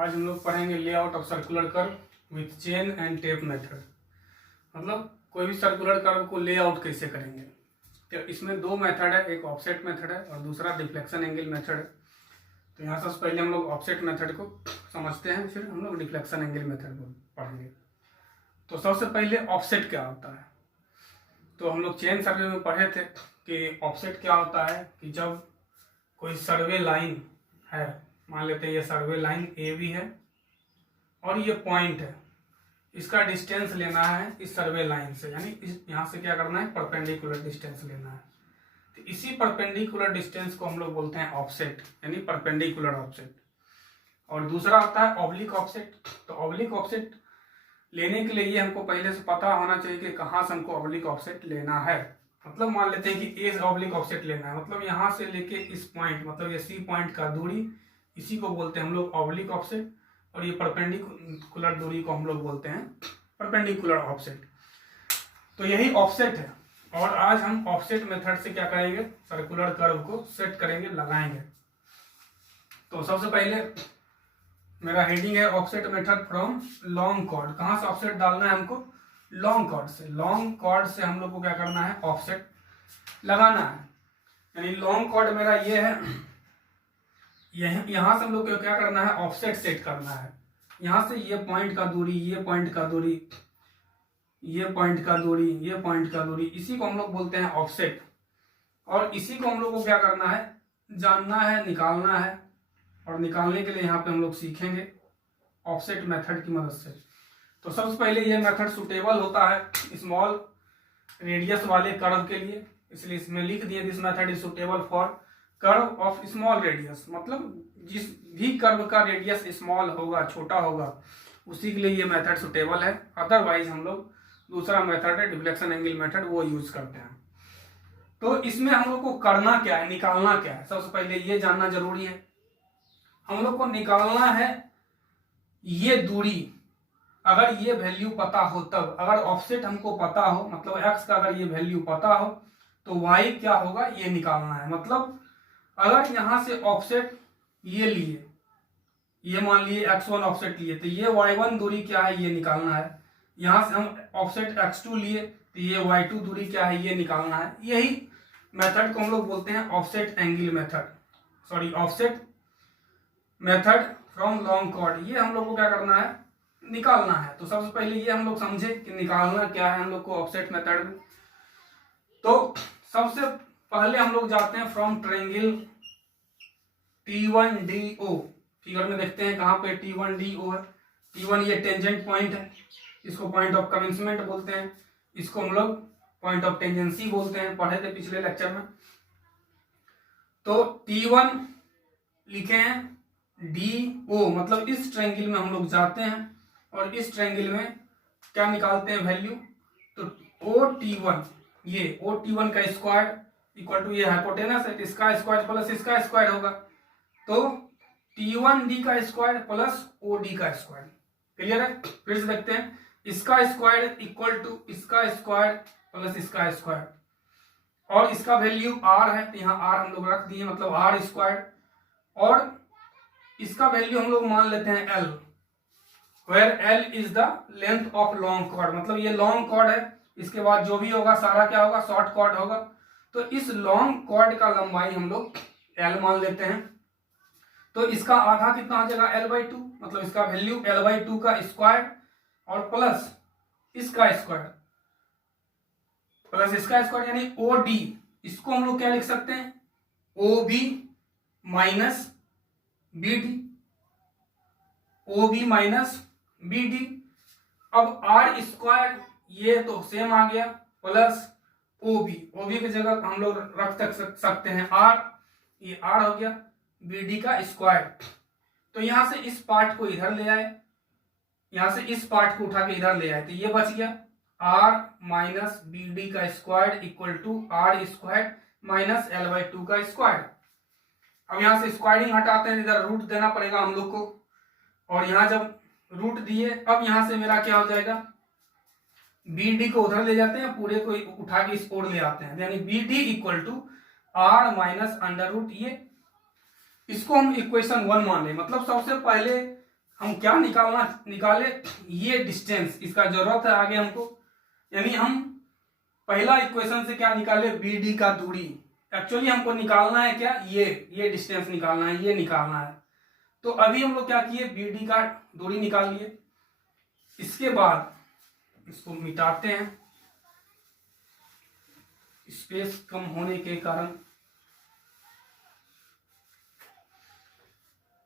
आज हम लोग पढ़ेंगे layout of circular curve with chain and tape method. मतलब कोई भी सर्कुलर कर्व को लेआउट कैसे करेंगे। तो इसमें दो मेथड है, एक ऑफसेट मेथड है और दूसरा डिफ्लेक्शन एंगल मेथड है। तो यहाँ सबसे पहले हम लोग ऑफसेट मेथड को समझते हैं, फिर हम लोग डिफ्लेक्शन एंगल मेथड को पढ़ेंगे। तो सबसे पहले ऑफसेट क्या होता है। तो हम लोग चेन सर्वे में पढ़े थे कि ऑफसेट क्या होता है कि जब कोई सर्वे लाइन है, मान लेते हैं ये सर्वे लाइन ए बी है और ये पॉइंट है, इसका डिस्टेंस लेना है इस सर्वे लाइन से, यानी यहाँ से क्या करना है, परपेंडिकुलर डिस्टेंस लेना है। तो इसी परपेंडिकुलर डिस्टेंस को हम लोग बोलते हैं ऑफसेट, यानी परपेंडिकुलर ऑफसेट। और दूसरा होता है ऑब्लिक ऑफसेट। तो ऑब्लिक ऑफसेट लेने के लिए ये हमको पहले से पता होना चाहिए कि कहाँ से हमको ऑब्लिक ऑफसेट लेना है। मतलब मान लेते हैं कि ए ऑब्लिक ऑफसेट लेना है, मतलब यहाँ से लेके इस पॉइंट, मतलब ये सी पॉइंट का दूरी, इसी को बोलते हैं हम लोग ऑब्लिक ऑफसेट। और ये परपेंडिकुलर दूरी को हम लोग बोलते हैं परपेंडिकुलर ऑफसेट। तो यही ऑफसेट है। और आज हम ऑफसेट मेथड से क्या करेंगे, सर्कुलर कर्व को सेट करेंगे, लगाएंगे। तो सबसे पहले मेरा हेडिंग है offset method from long chord. कहाँ से ऑफसेट डालना है हमको, लॉन्ग कॉर्ड से। लॉन्ग कॉर्ड से हम लोग को क्या करना है, ऑफसेट लगाना है। यानी लॉन्ग कॉर्ड मेरा ये है, यहाँ से हम लोग को क्या करना है, ऑफसेट सेट करना है। यहाँ से ये पॉइंट का दूरी, ये पॉइंट का दूरी, ये पॉइंट का दूरी, ये पॉइंट का दूरी, इसी को हम लोग बोलते हैं ऑफसेट। और इसी को हम लोग को क्या करना है, जानना है, निकालना है। और निकालने के लिए यहाँ पे हम लोग सीखेंगे ऑफसेट मेथड की मदद से। तो सबसे पहले ये मेथड सुटेबल होता है स्मॉल रेडियस वाले कर्व के लिए, इसलिए इसमें लिख दिए this method is suitable for curve of small radius. मतलब जिस भी कर्व का रेडियस स्मॉल होगा, छोटा होगा, उसी के लिए ये मेथड सुटेबल है। अदरवाइज हम लोग दूसरा मेथड है डिफ्लेक्शन एंगल मेथड, वो यूज करते हैं। तो इसमें हम लोग को करना क्या है, निकालना क्या है, सबसे पहले ये जानना जरूरी है। हम लोग को निकालना है ये दूरी। अगर ये वैल्यू पता हो तब, अगर ऑफसेट हमको पता हो, मतलब एक्स का अगर ये वैल्यू पता हो तो वाई क्या होगा, ये निकालना है। मतलब अगर यहां से ऑफसेट ये लिए, ये मान लिए x1 ऑफसेट लिए, तो ये y1 दूरी क्या है, ये निकालना है। यहां से हम ऑफसेट x2 लिए, तो ये y2 दूरी क्या है, ये निकालना है। यही मेथड को हम लोग बोलते हैं offset angle method, sorry offset method from long chord. ये हम लोग को क्या करना है, निकालना है। तो सबसे पहले ये हम लोग समझे कि निकालना क्या है हम लोग को ऑफसेट मेथड में। तो सबसे पहले हम लोग जाते हैं फ्रॉम ट्रायंगल T1DO। फिगर में देखते हैं कहाँ पे T1DO है। T1 ये टेंजेंट पॉइंट है, इसको पॉइंट ऑफ कमेंसमेंट बोलते हैं, इसको हम लोग पॉइंट ऑफ टेंजेंसी बोलते हैं, पढ़े थे पिछले लेक्चर में। तो T1 लिखे हैं, DO मतलब इस ट्रायंगल में हम लोग जाते हैं और इस ट्रायंगल में क्या निकालते हैं वैल्यू। तो OT1, ये OT1 का स्क्वायर इक्वल टू ये हाइपोटेनस है, इसका स्क्वायर प्लस इसका स्क्वायर होगा। तो T1D का स्क्वायर प्लस OD का स्क्वायर, क्लियर है। फिर से देखते हैं, इसका स्क्वायर इक्वल टू इसका स्क्वायर प्लस इसका स्क्वायर, और इसका वैल्यू R है, तो यहाँ R हम लोग रख दिए, मतलब R स्क्वायर। और इसका वैल्यू हम लोग मान लेते हैं L, where L is the length of long chord. मतलब ये लॉन्ग कॉर्ड है, इसके बाद जो भी होगा सारा क्या होगा, शॉर्ट कॉर्ड होगा। तो इस लॉन्ग कॉर्ड का लंबाई हम लोग L मान लेते हैं। तो इसका आधा कितना हो जाएगा, L/2, मतलब इसका वैल्यू L/2 का स्क्वायर और प्लस इसका स्क्वायर प्लस इसका स्क्वायर, यानी OD। इसको हम लोग क्या लिख सकते हैं, OB minus BD, OB minus BD। अब R स्क्वायर ये तो सेम आ गया, प्लस OB की जगह हम लोग रख सकते हैं R, ये R हो गया, BD का स्क्वायर। तो यहां से इस पार्ट को इधर ले आए, यहां से इस पार्ट को उठा के इधर ले आए, तो ये बच गया R माइनस BD का square equal to R square minus L/2 का स्क्वायर। अब यहां से स्क्वायरिंग हटाते हैं, इधर रूट देना पड़ेगा हम लोग को। और यहां जब रूट दिए, अब यहां से मेरा क्या हो जाएगा, BD को उधर ले जाते हैं, पूरे को उठा के इस ओर ले आते हैं, यानी BD equal to R minus under root, ये इसको हम इक्वेशन 1 मान लें। मतलब सबसे पहले हम क्या निकाले, ये डिस्टेंस, इसका जरूरत है आगे हमको। यानी हम पहला इक्वेशन से क्या निकाले, BD का दूरी। एक्चुअली हमको निकालना है क्या, ये डिस्टेंस निकालना है, ये निकालना है। तो अभी हम लोग क्या किए, BD का दूरी निकाल लिए। इसके बाद इसको मिटाते हैं स्पेस कम होने के कारण।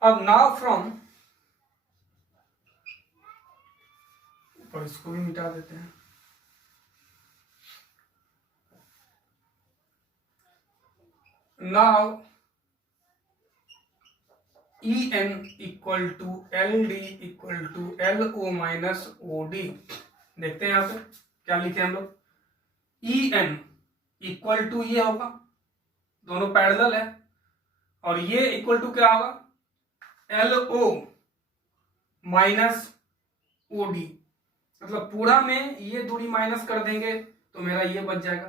अब नाउ फ्रॉम, और इसको भी मिटा देते हैं। Now EN equal to LD equal to LO minus OD। देखते हैं यहां पे क्या लिखे हम लोग। EN इक्वल टू ये होगा, दोनों पैरेलल है, और ये इक्वल टू क्या होगा, LO माइनस OD। मतलब पूरा में ये दूरी माइनस कर देंगे तो मेरा ये बच जाएगा।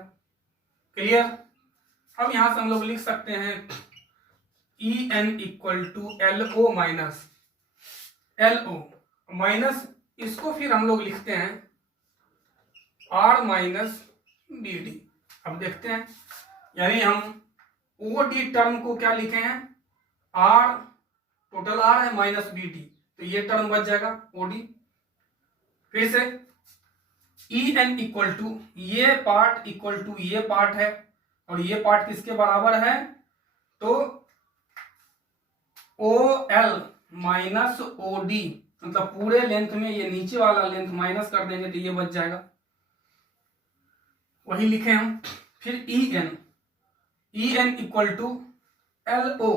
क्लियर। अब यहां से हम लोग लिख सकते हैं EN equal to LO minus LO minus, इसको फिर हम लोग लिखते हैं R माइनस BD। अब देखते हैं, यानी हम OD टर्म को क्या लिखे हैं, R, टोटल R है माइनस BD, तो ये टर्म बच जाएगा OD। फिर से EN इक्वल टू ये पार्ट इक्वल टू ये पार्ट है, और ये पार्ट किसके बराबर है, तो OL माइनस OD। मतलब पूरे लेंथ में ये नीचे वाला लेंथ माइनस कर देंगे तो ये बच जाएगा, वही लिखे हम। फिर EN equal to LO,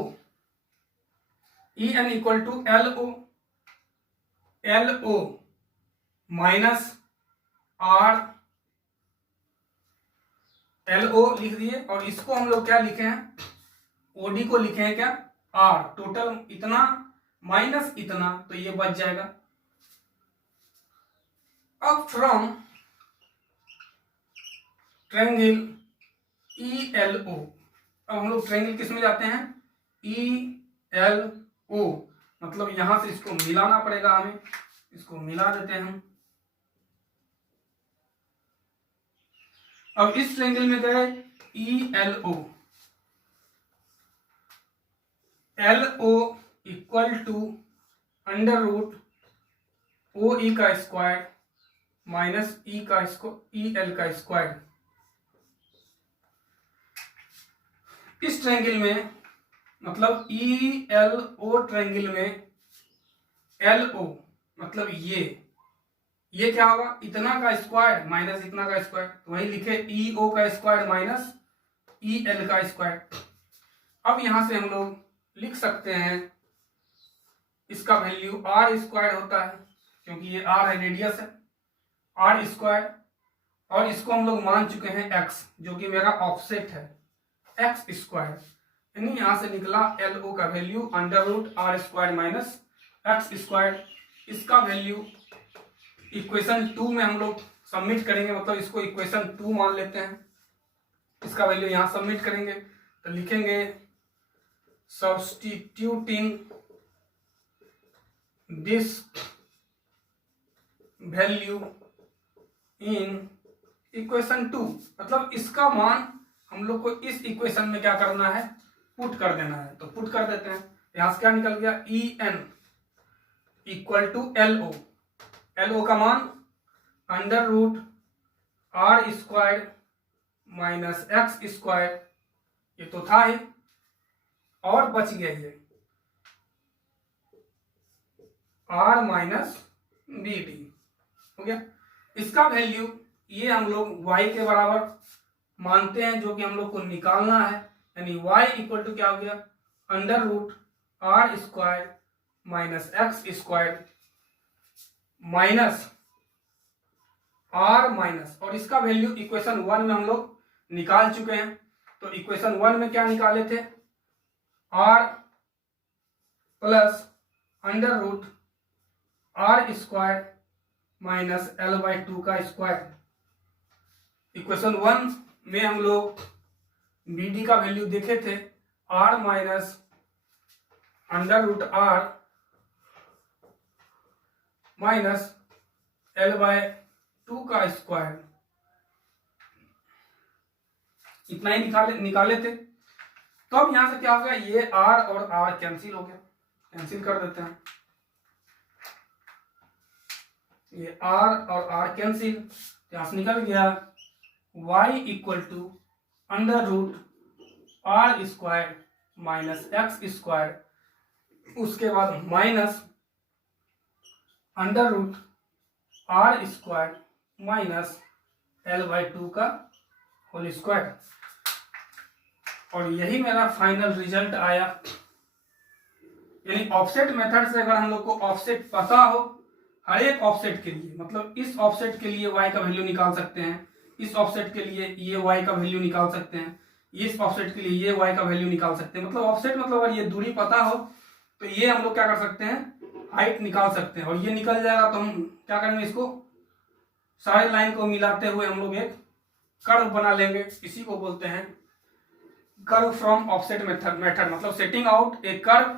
EN equal to LO minus R, LO लिख दिए, और इसको हम लोग क्या लिखे हैं, OD को लिखे हैं क्या, R। टोटल इतना माइनस इतना, तो ये बच जाएगा। अब फ्रॉम ट्रायंगल ELO, अब हम लोग ट्रायंगल किस में जाते हैं, ELO। मतलब यहां से इसको मिलाना पड़ेगा हमें, इसको मिला देते हैं हम। अब इस ट्रायंगल में गए ELO, LO equal to under root OE का स्क्वायर माइनस EL का स्क्वायर। इस ट्रायंगल में मतलब ELO ट्रायंगल में LO मतलब ये क्या होगा, इतना का स्क्वायर माइनस इतना का स्क्वायर, तो वही लिखे EO का स्क्वायर माइनस EL का स्क्वायर। अब यहां से हम लोग लिख सकते हैं, इसका वैल्यू R स्क्वायर होता है, क्योंकि ये R है, रेडियस है, R स्क्वायर, और इसको हम लोग मान चुके हैं X, जो कि मेरा ऑफसेट है, X स्क्वायर। यानी यहां से निकला LO का value under root R square minus X square. इसका वैल्यू इक्वेशन 2 में हम लोग सबमिट करेंगे, मतलब इसको इक्वेशन 2 मान लेते हैं। इसका वैल्यू यहां सबमिट करेंगे तो लिखेंगे substituting this value in equation 2, मतलब इसका मान हम लोग को इस इक्वेशन में क्या करना है, पुट कर देना है। तो पुट कर देते हैं, यहां से क्या निकल गया, EN इक्वल टू LO का मान under root R square minus X square, ये तो था ही, और बच गया ये R माइनस BD हो गया। इसका वैल्यू ये हम लोग y के बराबर मानते हैं, जो कि हम लोग को निकालना है। यानी y इक्वल टू क्या हो गया, under root R square minus X square minus R minus, और इसका वैल्यू इक्वेशन 1 में हम लोग निकाल चुके हैं। तो इक्वेशन 1 में क्या निकाले थे, R plus under root R square minus L/2 का स्क्वायर। इक्वेशन 1 में हम लोग BD का वैल्यू देखे थे, R minus under root R minus L/2 का स्क्वायर, इतना ही निकाले थे। तो अब यहां से क्या हो गया, ये r और r कैंसिल हो गया, कैंसिल कर देते हैं, ये r और r कैंसिल, यहां से निकल गया y equal to under root r square minus x square, उसके बाद minus under root r square minus L/2 का होल स्क्वायर। और यही मेरा फाइनल रिजल्ट आया। यानी ऑफसेट मेथड से अगर हम लोग को ऑफसेट पता हो हर एक ऑफसेट के लिए, मतलब इस ऑफसेट के लिए y का वैल्यू निकाल सकते हैं, इस ऑफसेट के लिए ये y का वैल्यू निकाल सकते हैं, इस ऑफसेट के लिए ये y का वैल्यू निकाल सकते हैं। मतलब ऑफसेट मतलब अगर ये दूरी पता हो तो ये हम लोग क्या कर सकते हैं, हाइट निकाल सकते हैं। और ये निकल जाएगा तो हम क्या करेंगे, इसको सारे लाइन को मिलाते हुए हम लोग एक कर्व बना लेंगे। इसी को बोलते हैं कर्व फ्रॉम ऑफसेट मेथड। मतलब setting out A curve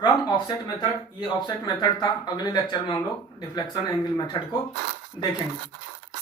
from offset method. ये ऑफसेट मेथड था। अगले लेक्चर में हम लोग डिफ्लेक्शन एंगल मेथड को देखेंगे।